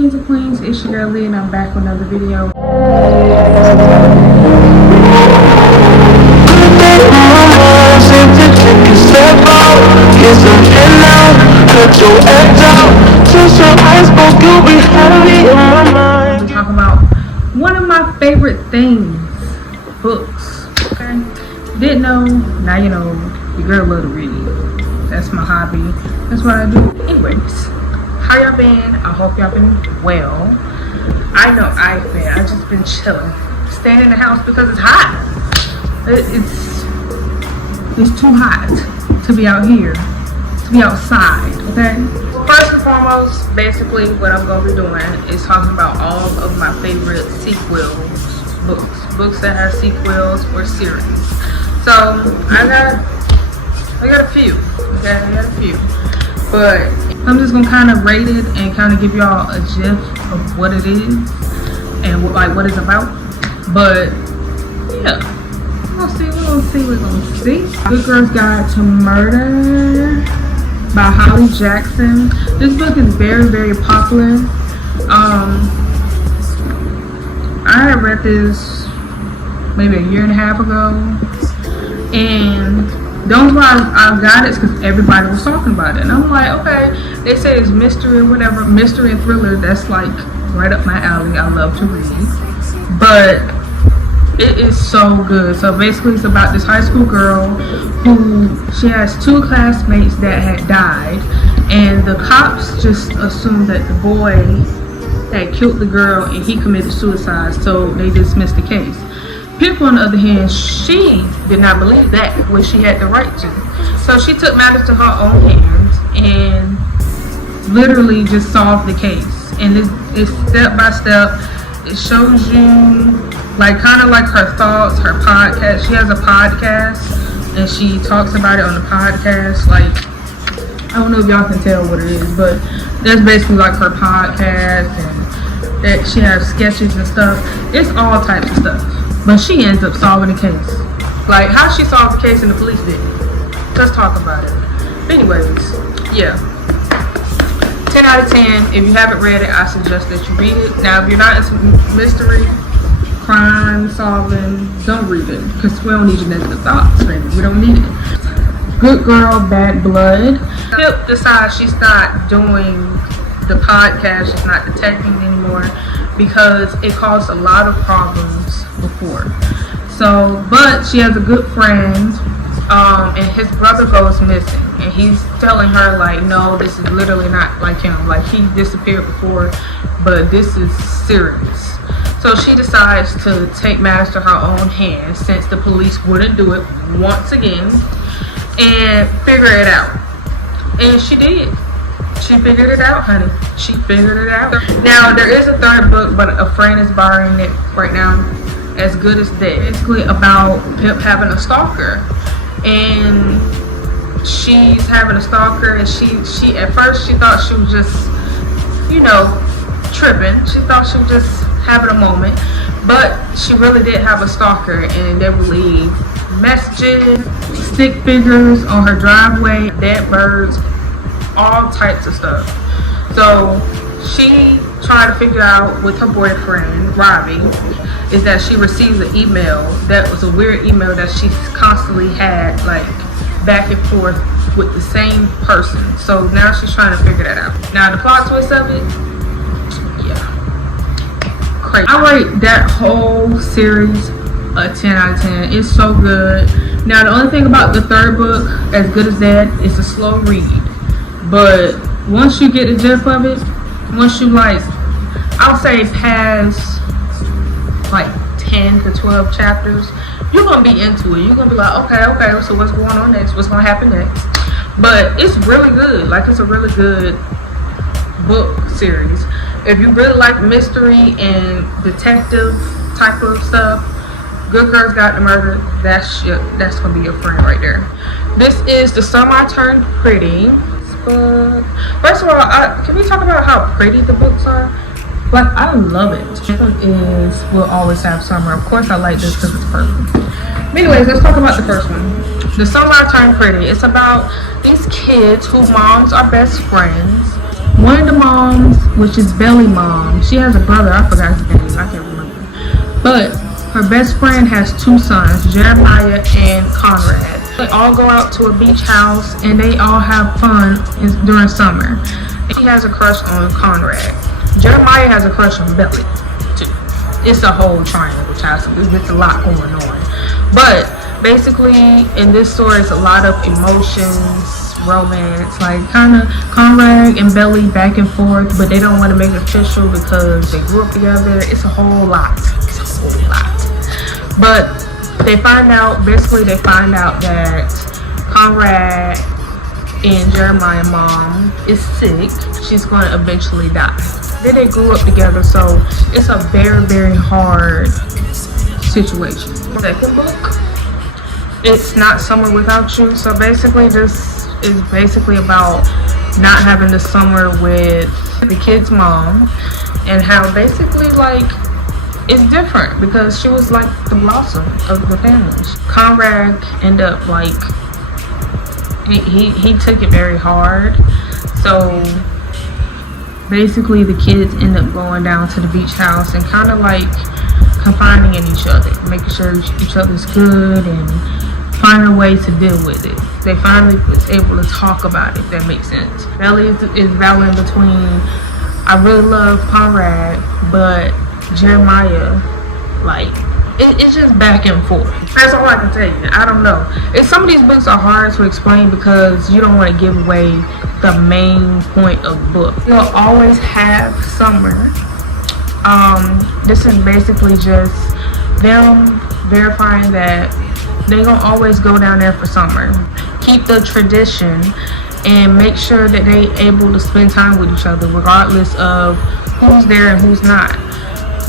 Kings and Queens, it's your girl Lee, and I'm back with another video. I'm talking about one of my favorite things, books. Okay, didn't know, now you know. Your girl love to read. That's my hobby. That's what I do. Anyways, how y'all been? I hope y'all been well. I know I've been. I just been chilling, staying in the house because it's hot. It's too hot to be out here, to be outside. Okay. First and foremost, basically what I'm gonna be doing is talking about all of my favorite sequels, books that have sequels or series. So I got a few. Okay, I got a few. But I'm just gonna kind of rate it and kind of give y'all a gist of what it is and what it's about. But yeah, we're gonna see. Good Girl's Guide to Murder by Holly Jackson. This book is very, very popular. I had read this maybe a year and a half ago, and the only why I got it is because everybody was talking about it, and I'm like, okay, they say it's mystery or whatever, mystery and thriller. That's like right up my alley. I love to read, but it is so good. So basically, it's about this high school girl who she has two classmates that had died, and the cops just assumed that the boy had killed the girl and he committed suicide, so they dismissed the case. Pip, on the other hand, she did not believe that when she had the right to. So she took matters to her own hands and literally just solved the case. And it's step by step. It shows you kind of like her thoughts, her podcast. She has a podcast and she talks about it on the podcast. I don't know if y'all can tell what it is, but that's basically like her podcast, and that she has sketches and stuff. It's all types of stuff. But she ends up solving the case. How she solved the case and the police did. Let's talk about it. Anyways, yeah. 10 out of 10. If you haven't read it, I suggest that you read it. Now, if you're not into mystery, crime solving, don't read it. Because we don't need your negative thoughts, baby. We don't need it. Good Girl, Bad Blood. Pip decides she's not doing the podcast. She's not detecting anymore because it caused a lot of problems before. So, but she has a good friend, and his brother goes missing, and he's telling her no, this is literally not like him. He disappeared before, but this is serious. So she decides to take matters to her own hands, since the police wouldn't do it once again, and figure it out. And she did. She figured it out, honey. She figured it out. Now, there is a third book, but a friend is borrowing it right now. As Good as Dead. Basically about Pip having a stalker. And she's having a stalker, and she at first she thought she was just, tripping. She thought she was just having a moment. But she really did have a stalker, and they would leave messages, stick figures on her driveway, dead birds, all types of stuff. So she tried to figure out with her boyfriend Robbie is that she receives an email that was a weird email that she constantly had back and forth with the same person. So now she's trying to figure that out. Now the plot twist of it, yeah, crazy. I rate that whole series a 10 out of 10. It's so good. Now the only thing about the third book, As Good as Dead, it's a slow read. But once you get the gist of it, once you I'll say past 10 to 12 chapters, you're gonna be into it. You're gonna be okay, so what's going on next? What's gonna happen next? But it's really good. It's a really good book series. If you really like mystery and detective type of stuff, Good Girl's Guide to Murder, that's gonna be your friend right there. This is The Summer I Turned Pretty book. First of all, can we talk about how pretty the books are? I love it. This book is We'll Always Have Summer. Of course I like this because it's purple. But anyways, let's talk about the first one. The Summer I Turned Pretty. It's about these kids whose moms are best friends. One of the moms which is Belly mom. She has a brother, I forgot his name, I can't remember. But her best friend has 2 sons, Jeremiah and Conrad. They all go out to a beach house and they all have fun during summer. He has a crush on Conrad. Jeremiah has a crush on Belly too. It's a whole triangle, child. So it's a lot going on. But basically, in this story, it's a lot of emotions, romance, like kind of Conrad and Belly back and forth, but they don't want to make it official because they grew up together. It's a whole lot. It's a whole lot. But they find out that Conrad and Jeremiah's mom is sick. She's going to eventually die. Then they grew up together, so it's a very, very hard situation. Second book, it's Not Summer Without You. So basically, this is basically about not having the summer with the kid's mom, and how basically like it's different because she was like the blossom of the family. Conrad ended up like he took it very hard. So basically the kids end up going down to the beach house and kind of like confiding in each other, making sure each other's good and finding a way to deal with it. They finally was able to talk about it, if that makes sense. Belly is battling between, I really love Conrad, but Jeremiah, like, it's just back and forth. That's all I can tell you. I don't know. Some of these books are hard to explain because you don't want to give away the main point of the book. You'll always have summer. This is basically just them verifying that they're gonna always go down there for summer. Keep the tradition and make sure that they able to spend time with each other regardless of who's there and who's not.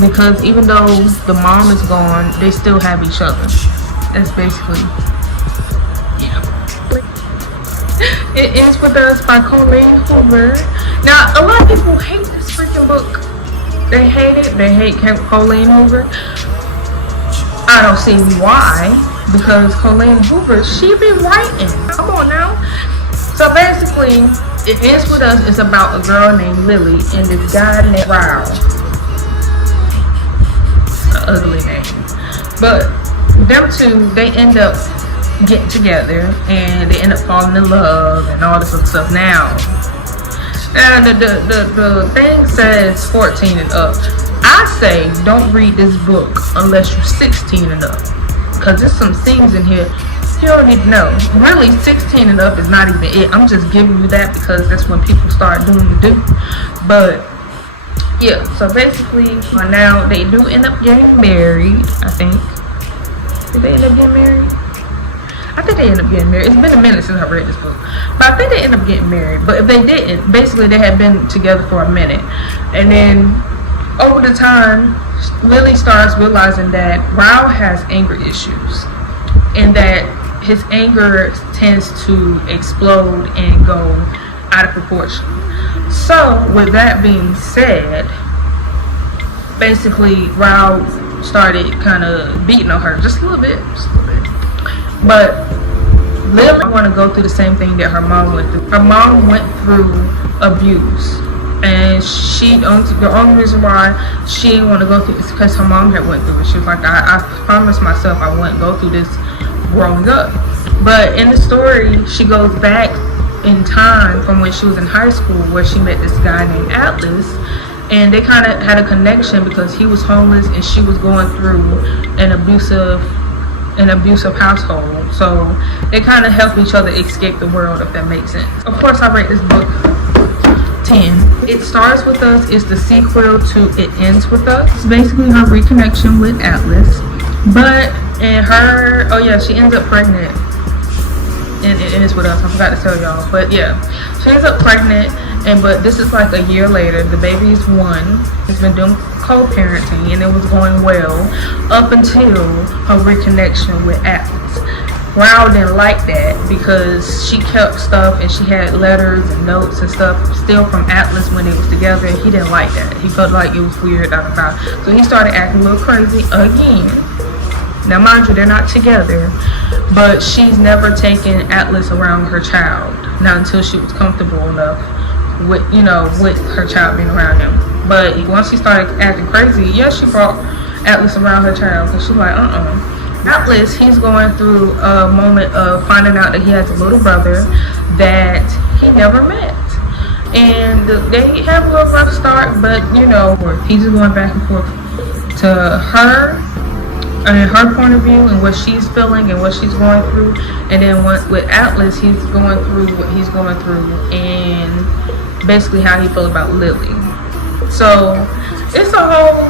Because even though the mom is gone, they still have each other. That's basically, yeah. It Ends With Us by Colleen Hoover. Now, a lot of people hate this freaking book. They hate it. They hate Colleen Hoover. I don't see why. Because Colleen Hoover, she been writing. Come on now. So basically, It Ends With Us is about a girl named Lily and this guy named Rao. An ugly name. But them two, they end up getting together and they end up falling in love and all this other stuff. Now, and the thing says 14 and up. I say don't read this book unless you're 16 and up. Because there's some scenes in here you don't need to know. Really, 16 and up is not even it. I'm just giving you that because that's when people start doing the do. But yeah, so basically now they do end up getting married, I think. Did they end up getting married? I think they end up getting married. It's been a minute since I read this book, but I think they end up getting married. But if they didn't, basically they had been together for a minute, and then over the time, Lily starts realizing that Rao has anger issues, and that his anger tends to explode and go out of proportion. So with that being said, basically Rao started kind of beating on her just a little bit. But Lily want to go through the same thing that her mom went through. Her mom went through abuse, and the only reason why she didn't want to go through it is because her mom had went through it. She was like, I promised myself I wouldn't go through this growing up. But in the story, she goes back in time from when she was in high school, where she met this guy named Atlas, and they kind of had a connection because he was homeless and she was going through an abusive household. So they kind of help each other escape the world, if that makes sense. Of course, I rate this book 10. It Starts With Us is the sequel to It Ends With Us. It's basically her reconnection with Atlas. But she ends up pregnant. And It Ends With Us. I forgot to tell y'all. But yeah, she ends up pregnant. But this is like a year later. The baby's 1. She's been doing co-parenting and it was going well up until her reconnection with Atlas. Rao didn't like that because she kept stuff and she had letters and notes and stuff still from Atlas when they was together. He didn't like that. He felt like it was weird. So he started acting a little crazy again. Now mind you, they're not together, but she's never taken Atlas around her child, not until she was comfortable enough with, you know, with her child being around him. But once she started acting crazy, yes, she brought Atlas around her child, because she's like, Atlas, he's going through a moment of finding out that he has a little brother that he never met. And they have a little rough start, but, you know, he's just going back and forth to her, and her point of view and what she's feeling and what she's going through. And then with Atlas, he's going through what he's going through and basically how he feels about Lily. So it's a whole,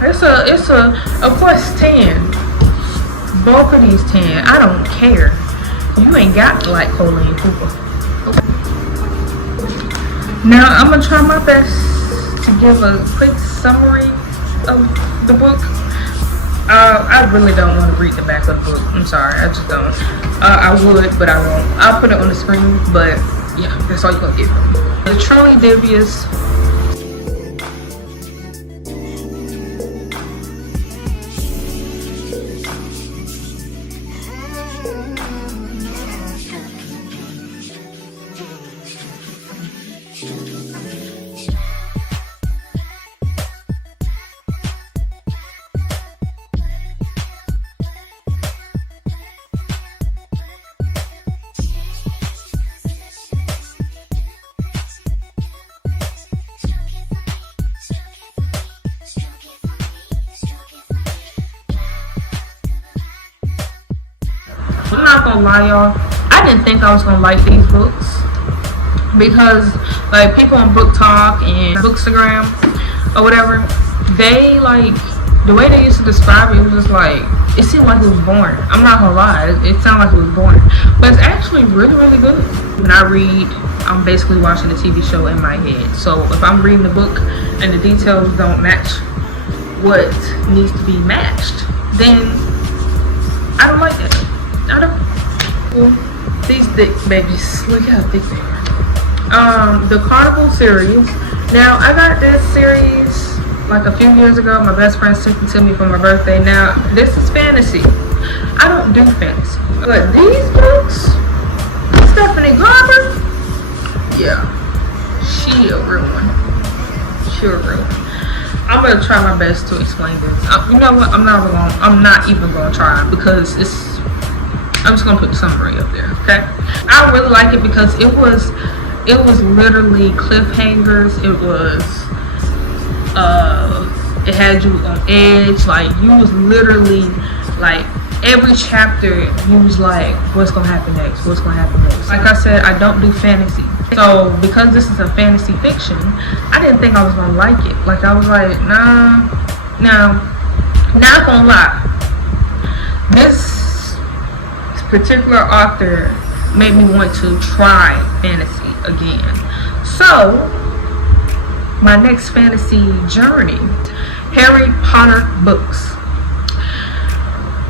it's a of course 10. Both of these 10. I don't care. You ain't got to like Colleen Cooper. Now I'm gonna try my best to give a quick summary of the book. I really don't want to read the back of the book. I'm sorry, I just don't. I would, but I won't. I'll put it on the screen, but yeah, that's all you're gonna get from me. The Truly Devious. I'm not gonna lie, y'all, I didn't think I was gonna like these books, because like people on Book Talk and Bookstagram or whatever, they like the way they used to describe it, was just like, it seemed like it was boring. I'm not gonna lie, it sounded like it was boring, but it's actually really, really good. When I read, I'm basically watching the TV show in my head. So if I'm reading the book and the details don't match what needs to be matched, then I don't like it. I don't. These thick babies, look how thick they are. The Carnival series. Now I got this series like a few years ago. My best friend sent it to me for my birthday. Now this is fantasy. I don't do fantasy, but these books, Stephanie Garber, yeah, she a real one. She a real one. I'm gonna try my best to explain this. You know what? I'm not even gonna try, because I'm just gonna put the summary up there, okay? I really like it because it was literally cliffhangers. It had you on edge. Like, you was literally like, every chapter you was like, what's gonna happen next? What's gonna happen next? Like I said, I don't do fantasy. So because this is a fantasy fiction, I didn't think I was gonna like it. Like, I was like, nah, not gonna lie. This particular author made me want to try fantasy again. So my next fantasy journey, Harry Potter books.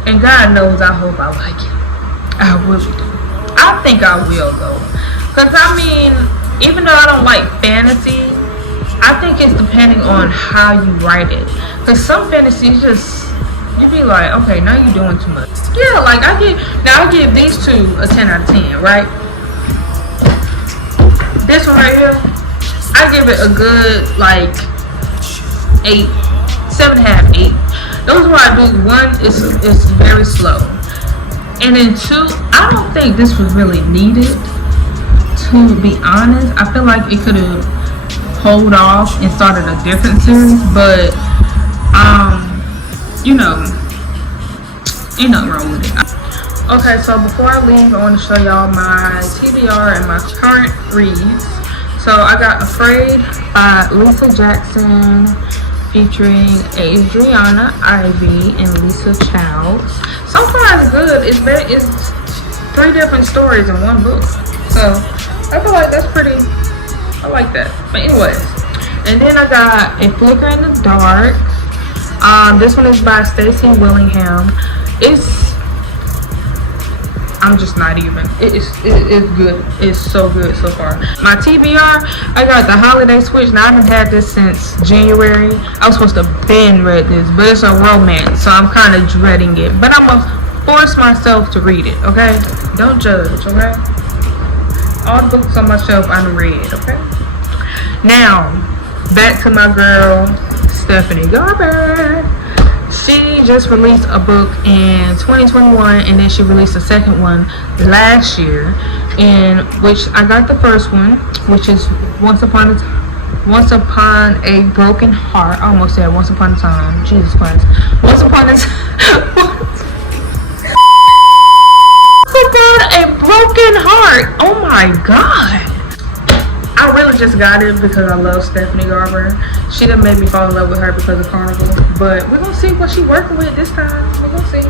And God knows, I hope I like it. I really do. I think I will though, because I mean, even though I don't like fantasy, I think it's depending on how you write it. Because some fantasy is just, you be like, okay, now you're doing too much. Yeah, like I give these two a 10 out of 10, right? This one right here, I give it a good like 8, 7.5, 8. Those are what I do. One is very slow, and then 2, I don't think this was really needed. To be honest, I feel like it could have hold off and started a different series, but you know, ain't nothing wrong with it. Okay, so before I leave, I want to show y'all my TBR and my current reads. So I got Afraid by Lisa Jackson, featuring Adriana Ivy and Lisa Childs. So far it's good. It's 3 different stories in one book. So I feel like that's pretty, I like that. But anyways, and then I got A Flicker in the Dark. This one is by Stacey Willingham. I'm just not even. It's good. It's so good so far. My TBR, I got the Holiday Switch. Now I haven't had this since January. I was supposed to read this, but it's a romance, so I'm kind of dreading it. But I'm gonna force myself to read it. Okay? Don't judge. Okay? All the books on my shelf I done read, okay? Now, back to my girl, Stephanie Garber. She just released a book in 2021, and then she released a second one last year, in which I got the first one, which is Once Upon a Broken Heart. I almost said Once Upon a Time. Jesus Christ. Once Upon a Broken Heart. Oh my God. I really just got it because I love Stephanie Garber. She done made me fall in love with her because of Carnival. But we're gonna see what she's working with this time. We're gonna see.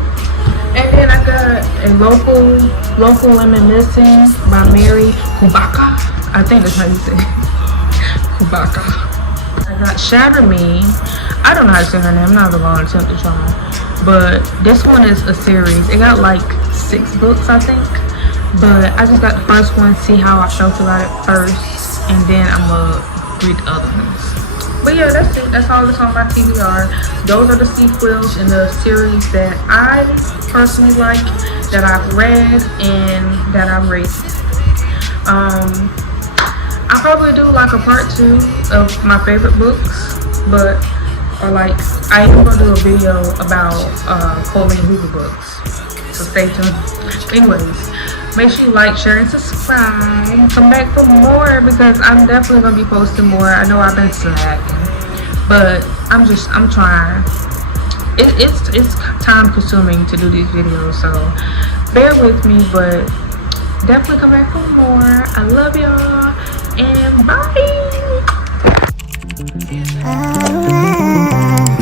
And then I got a Local Women Missing by Mary Kubaka. I think that's how you say it. Kubaka. I got Shatter Me. I don't know how to say her name. I'm not gonna attempt to try. But this one is a series. It got like 6 books, I think. But I just got the first one, see how I felt about it first, and then I'm gonna read the other ones. But yeah, that's it. That's all that's on my TBR. Those are the sequels in the series that I personally like, that I've read, and that I've rated. I'll probably do like a part 2 of my favorite books, but, or like, I am gonna do a video about Colleen Hoover books. So stay tuned. Anyways, make sure you like, share, and subscribe. Come back for more because I'm definitely gonna be posting more. I know I've been slacking, but I'm trying. It's time consuming to do these videos, so bear with me, but definitely come back for more. I love y'all, and bye.